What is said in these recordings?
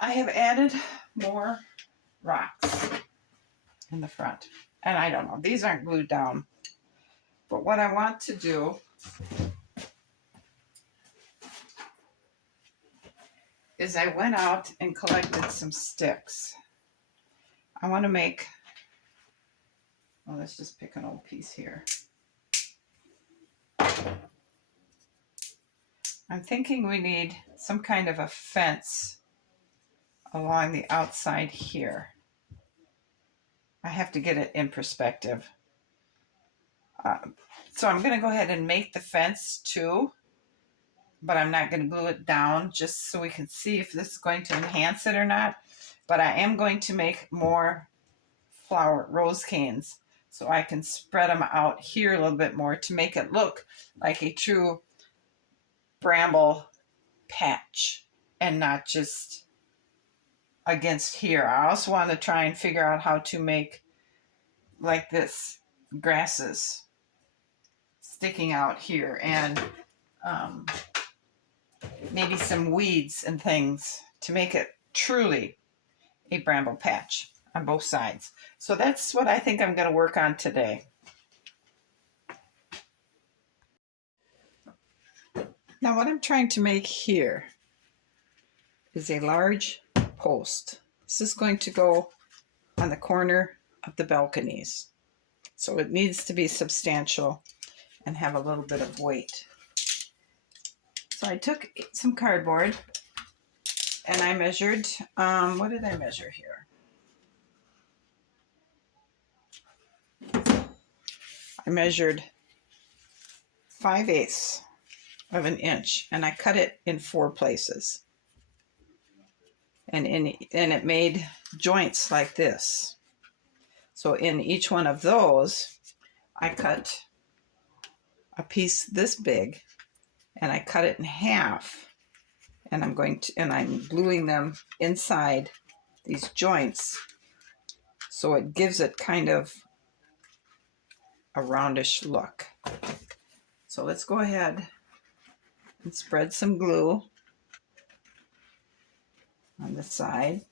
I have added more rocks in the front. And I don't know, these aren't glued down. But what I want to do is I went out and collected some sticks. I want to make, well, let's just pick an old piece here. I'm thinking we need some kind of a fence along the outside here. I have to get it in perspective. So I'm going to go ahead and make the fence too, but I'm not going to glue it down, just so we can see if this is going to enhance it or not. But I am going to make more rose canes so I can spread them out here a little bit more to make it look like a true bramble patch and not just against here. I also want to try and figure out how to make like this grasses sticking out here, and maybe some weeds and things to make it truly a bramble patch on both sides. So that's what I think I'm going to work on today. Now what I'm trying to make here is a large post. This is going to go on the corner of the balconies. So it needs to be substantial and have a little bit of weight. So I took some cardboard and I measured, what did I measure here? I measured 5/8 of an inch and I cut it in 4 places. And it made joints like this. So in each one of those, I cut a piece this big and I cut it in half, and I'm gluing them inside these joints so it gives it kind of a roundish look. So let's go ahead and spread some glue on this side,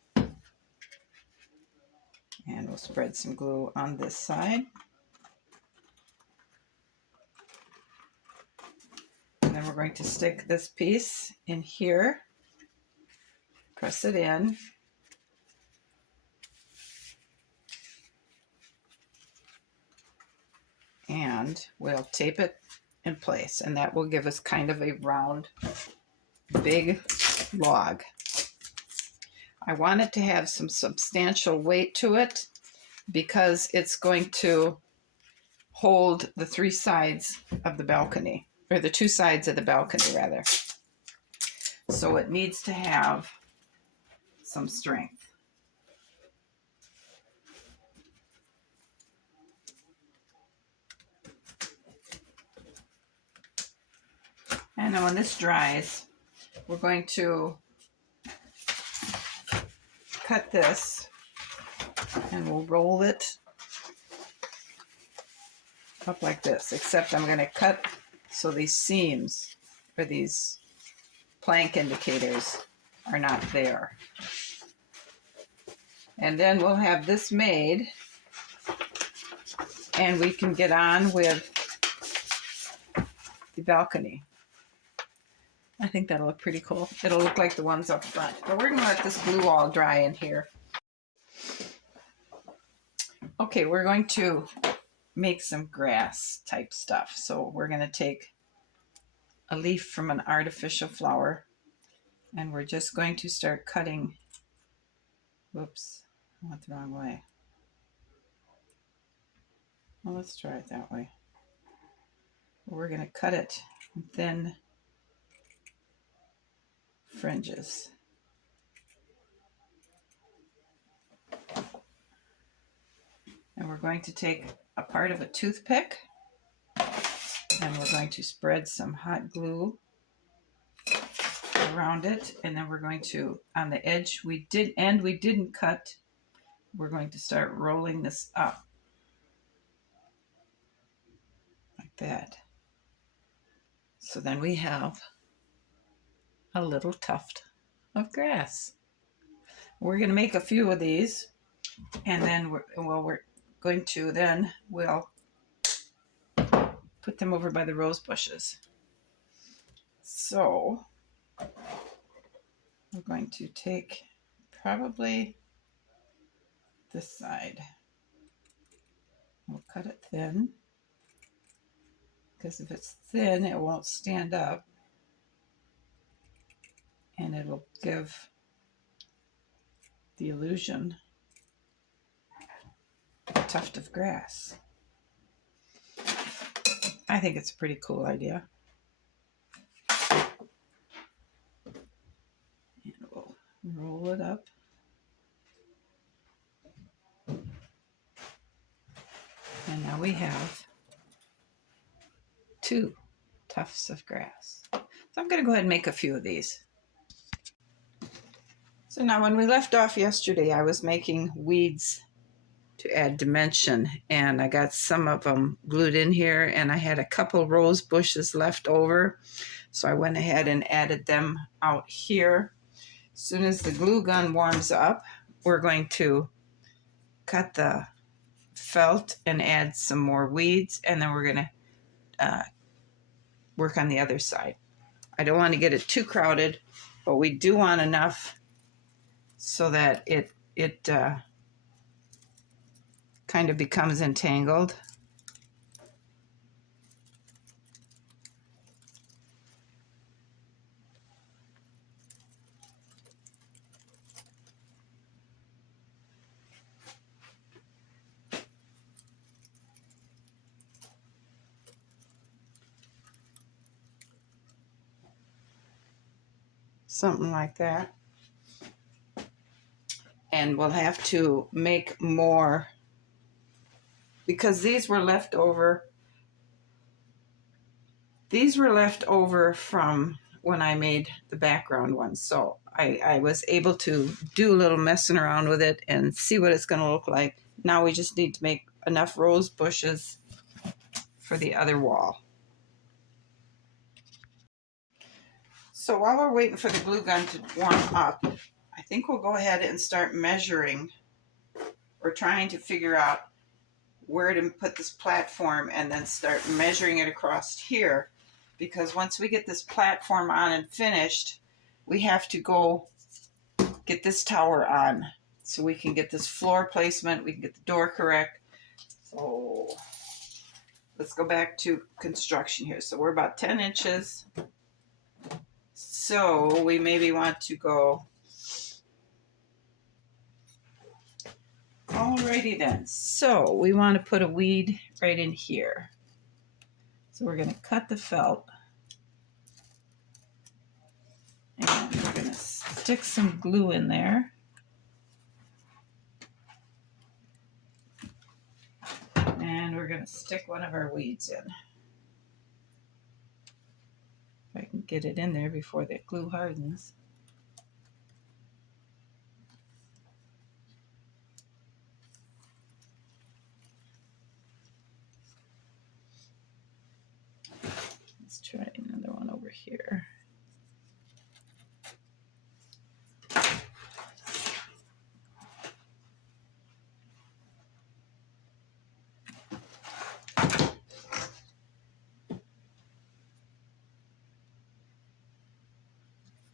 and we'll spread some glue on this side. And then we're going to stick this piece in here, press it in, and we'll tape it in place, and that will give us kind of a round, big log. I want it to have some substantial weight to it because it's going to hold the 3 sides of the balcony, or the 2 sides of the balcony rather. So it needs to have some strength. And then when this dries, we're going to cut this and we'll roll it up like this, except I'm going to cut so these seams, or these plank indicators, are not there. And then we'll have this made and we can get on with the balcony. I think that'll look pretty cool. It'll look like the ones up front. But we're going to let this glue all dry in here. Okay, we're going to make some grass type stuff. So we're going to take a leaf from an artificial flower and we're just going to start cutting. Whoops, I went the wrong way. Well, let's try it that way. We're going to cut it in thin fringes. And we're going to take a part of a toothpick and we're going to spread some hot glue around it, and then we're going to, on the edge we didn't cut, we're going to start rolling this up like that. So then we have a little tuft of grass. We're going to make a few of these, and then we're going to we'll put them over by the rose bushes. So we're going to take probably this side. We'll cut it thin, because if it's thin, it won't stand up, and it'll give the illusion of a tuft of grass. I think it's a pretty cool idea. And we'll roll it up. And now we have 2 tufts of grass. So I'm going to go ahead and make a few of these. So now when we left off yesterday, I was making weeds to add dimension, and I got some of them glued in here, and I had a couple rose bushes left over. So I went ahead and added them out here. As soon as the glue gun warms up, we're going to cut the felt and add some more weeds, and then we're going to work on the other side. I don't want to get it too crowded, but we do want enough so that it kind of becomes entangled. Something like that. And we'll have to make more, because these were left over. These were left over from when I made the background ones. So I was able to do a little messing around with it and see what it's going to look like. Now we just need to make enough rose bushes for the other wall. So while we're waiting for the glue gun to warm up, I think we'll go ahead and start measuring, or trying to figure out where to put this platform, and then start measuring it across here. Because once we get this platform on and finished, we have to go get this tower on so we can get this floor placement, we can get the door correct. So let's go back to construction here. So we're about 10 inches. So we maybe want to go, alrighty then. So we want to put a weed right in here. So we're going to cut the felt, and we're going to stick some glue in there. And we're going to stick one of our weeds in. If I can get it in there before the glue hardens. Let's try another one over here.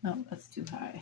No, that's too high.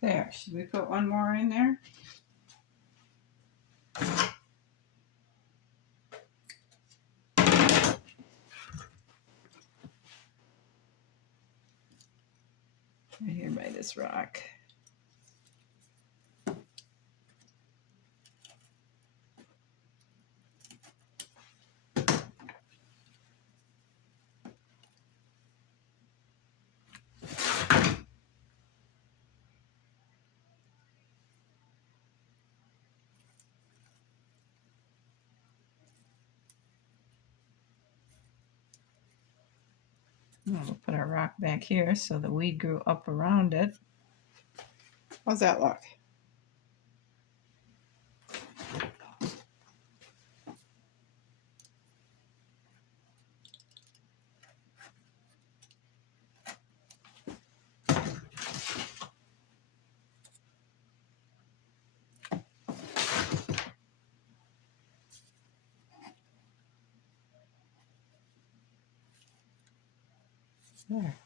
There, should we put one more in there? right here by this rock. We'll put our rock back here so the weed grew up around it. How's that look? There.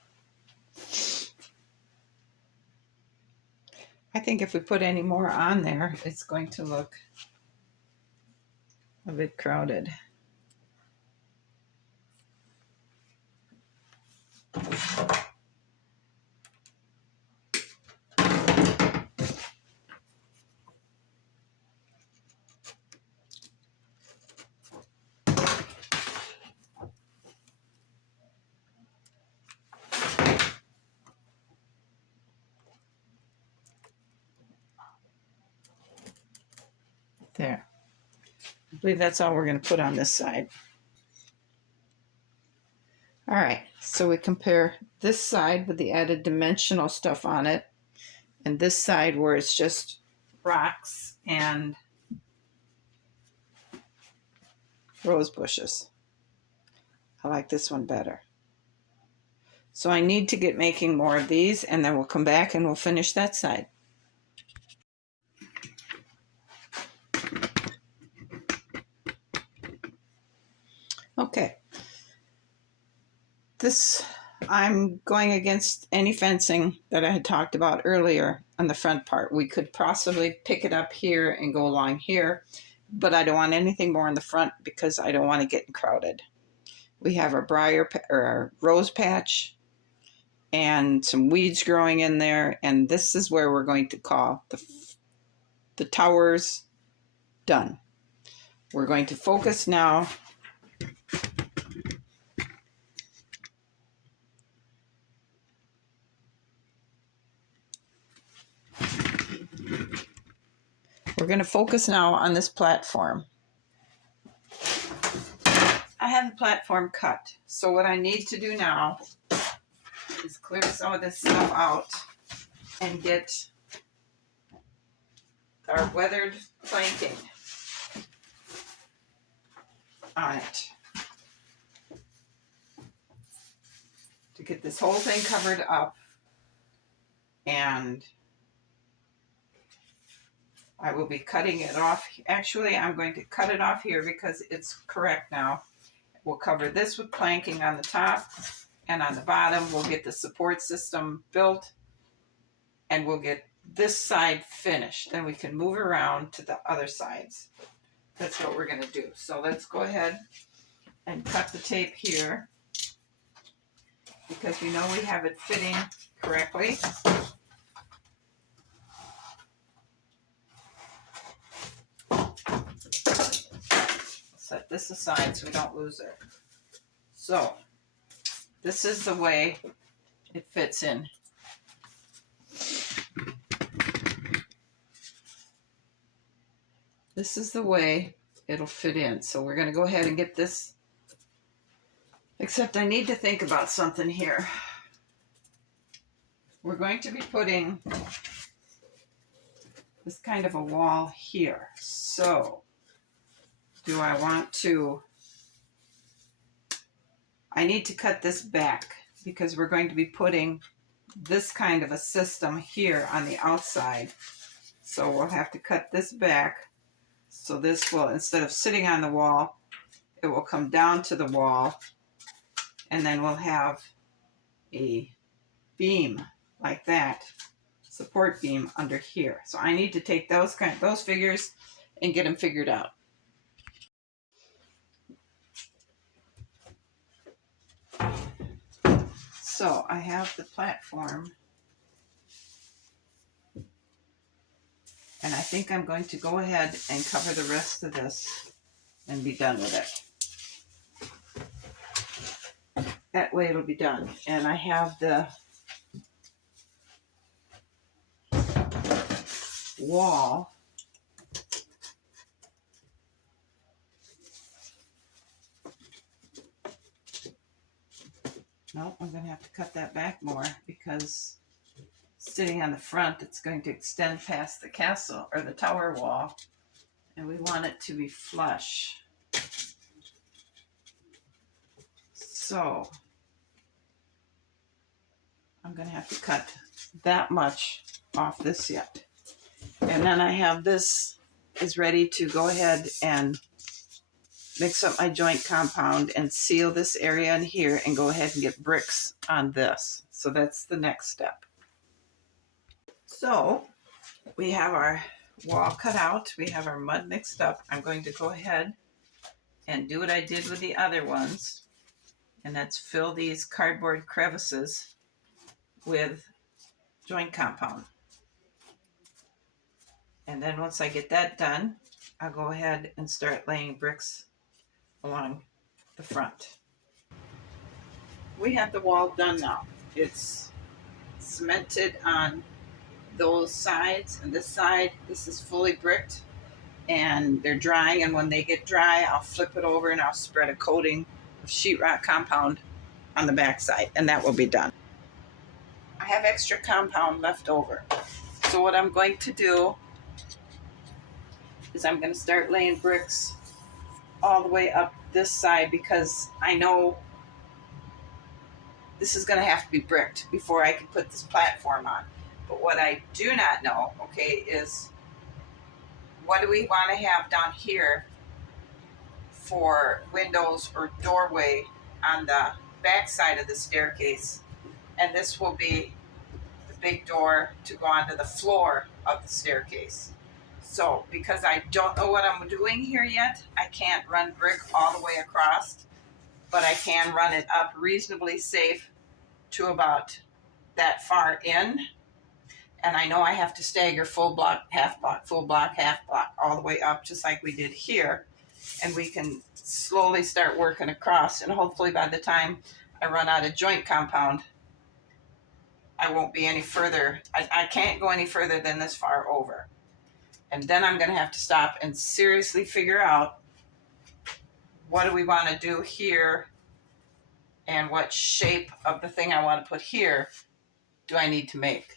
I think if we put any more on there, it's going to look a bit crowded. There. I believe that's all we're going to put on this side. All right, so we compare this side with the added dimensional stuff on it, and this side where it's just rocks and rose bushes. I like this one better. So I need to get making more of these, and then we'll come back and we'll finish that side. Okay. This, I'm going against any fencing that I had talked about earlier on the front part. We could possibly pick it up here and go along here, but I don't want anything more in the front because I don't want to get crowded. We have our our rose patch and some weeds growing in there, and this is where we're going to call the towers done. We're going to focus now on this platform. I have the platform cut, so what I need to do now is clear some of this stuff out and get our weathered planking on it to get this whole thing covered up. And I will be cutting it off. Actually, I'm going to cut it off here because it's correct now. We'll cover this with planking on the top, and on the bottom we'll get the support system built, and we'll get this side finished. Then we can move around to the other sides. That's what we're going to do. So let's go ahead and cut the tape here because we know we have it fitting correctly. Set this aside so we don't lose it. So this is the way it fits in. This is the way it'll fit in. So we're going to go ahead and get this, except I need to think about something here. We're going to be putting this kind of a wall here. So do I want to, I need to cut this back because we're going to be putting this kind of a system here on the outside. So we'll have to cut this back. So this will, instead of sitting on the wall, it will come down to the wall, and then we'll have a beam like that, support beam under here. So I need to take those figures and get them figured out. So I have the platform And I think I'm going to go ahead and cover the rest of this and be done with it. That way it'll be done. And I have the wall. No, I'm going to have to cut that back more because sitting on the front, it's going to extend past the castle or the tower wall. And we want it to be flush. So I'm going to have to cut that much off this yet. And then I have this is ready to go ahead and mix up my joint compound and seal this area in here and go ahead and get bricks on this. So that's the next step. So we have our wall cut out. We have our mud mixed up. I'm going to go ahead and do what I did with the other ones. And that's fill these cardboard crevices with joint compound. And then once I get that done, I'll go ahead and start laying bricks along the front. We have the wall done now. It's cemented on those sides and this side. This is fully bricked and they're drying, and when they get dry, I'll flip it over and I'll spread a coating of sheetrock compound on the back side, and that will be done. I have extra compound left over. So what I'm going to do is I'm going to start laying bricks all the way up this side because I know this is going to have to be bricked before I can put this platform on. But what I do not know, okay, is what do we want to have down here for windows or doorway on the back side of the staircase. And this will be the big door to go onto the floor of the staircase. So because I don't know what I'm doing here yet, I can't run brick all the way across, but I can run it up reasonably safe to about that far in. And I know I have to stagger full block, half block, full block, half block, all the way up, just like we did here. And we can slowly start working across. And hopefully by the time I run out of joint compound, I won't be any further. I can't go any further than this far over. And then I'm going to have to stop and seriously figure out what do we want to do here and what shape of the thing I want to put here do I need to make.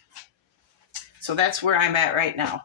So that's where I'm at right now.